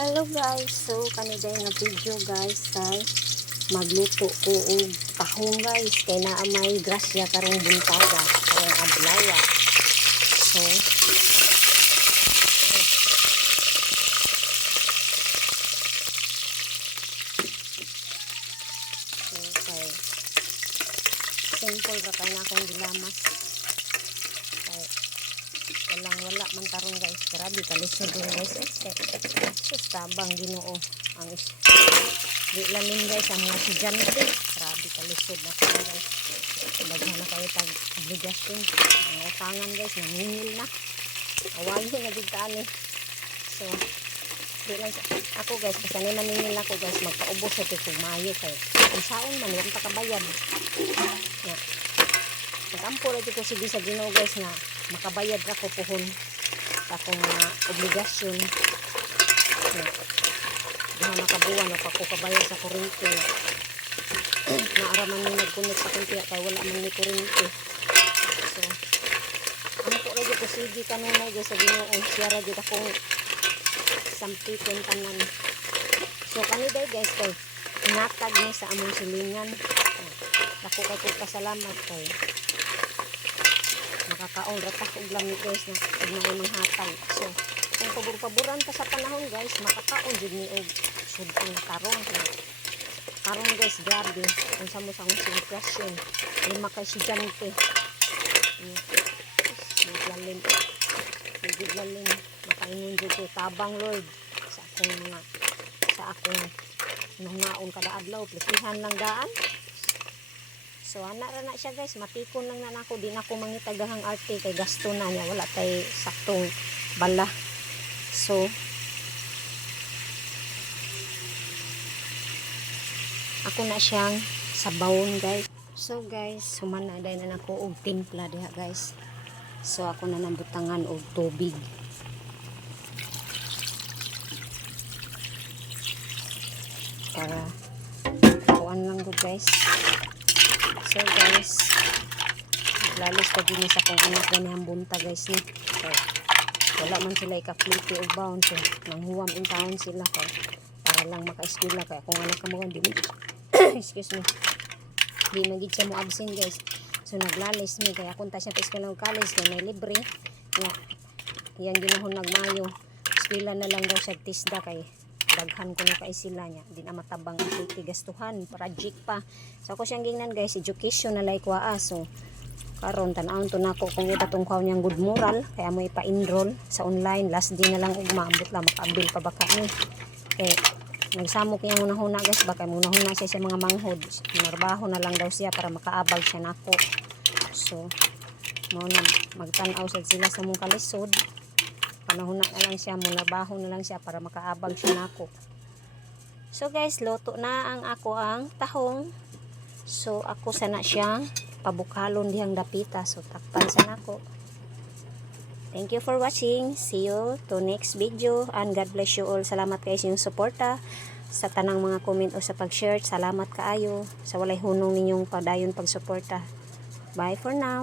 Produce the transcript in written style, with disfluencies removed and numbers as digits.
Hello guys, so kaniday nga video guys kay magluto ko og tahong guys kay naa may grasya karong buntaga karong adlaw. So okay. Simple ra kay na akong gilamas. Wala man taron guys, grabe kalisod guys. Sus tabang Ginoo ang di lalim guys ang mga estudyante, grabe kalisod na ko guys. Daghan na kayo tag obligasyon, ang utangan guys nangingil na, awagin na bigtaan eh. So di lang ako guys, basta na nangingil ako guys, magpaubos sa tikog mayo kay kung saon man wala takabayad na nag-ampo lagi ko sige sa Ginoo guys na makabayad ako pohon sa akong mga obligasyon. Diha makabuwan ako kabayad sa kuryente. Naaraman ni nagkunik sa kuryente kaya wala man ni kuryente. So ampo lagi ko sige kanunay guys sa Ginoo, siya ra gid akong sampiton tanan. So kaniday guys kay natag ni sa among silingan. Dako kay ko pasalamat kay makakaon ratah og lami guys na og mga manghatag. So kung pabor-paboran pa sa panahon guys, makakaon jud ni og sudong tarong. Tarong guys, grabe unsa mo sa akong sitwasyon, lima kay estudyante. Lalim makaingon jud ko tabang Lord sa akong naon kada adlaw, plitihan lang daan. So ana ra na siya guys, matikon lang na nako, di na ko mangitagahang arte kay gasto na niya, wala tay saktong bala. So ako na siyang sabawon guys. So guys, humana day na nako og timpla diha guys. So ako na nambutangan og tubig. Para kuan lang gud guys. So guys, lalis pa din sa kong anak ganihang bunta guys ni. So, wala man sila ikakliti o bound. So, nanghuwam in town sila ko para lang maka-eskwela kaya kung anak ka mo di mo excuse me, di magid siya mo absent guys. So naglalis mi kaya kunta siya pa eskwela ng college kaya may libre nga yan ginahon nagmayo eskwela na lang daw siya tisda kay daghan ko na kay sila niya di na matabang ang gastuhan project pa. So ako siyang gingnan guys, education na like waa. So karon tan-awon to nako kung ita tong kaon niyang good moral kaya mo ipa-enroll sa online, last day na lang ug maabot lang maka-bill pa baka ni kay nagsamok niya muna guys, baka muna siya sa mga manghod, narbaho na lang daw siya para makaabag siya nako. So mo na magtan-aw sila sa mong kalisod, panahon na lang siya, mulabaho na lang siya para makaabag siya nako. So guys, luto na ang ako ang tahong. So ako sana siyang pabukalon dihang dapita. So takpan sana ako. Thank you for watching. See you to next video and God bless you all. Salamat kayo sa inyong suporta, sa tanang mga comment o sa pag-share. Salamat kaayo sa walay hunong ninyong padayon pagsuporta. Bye for now.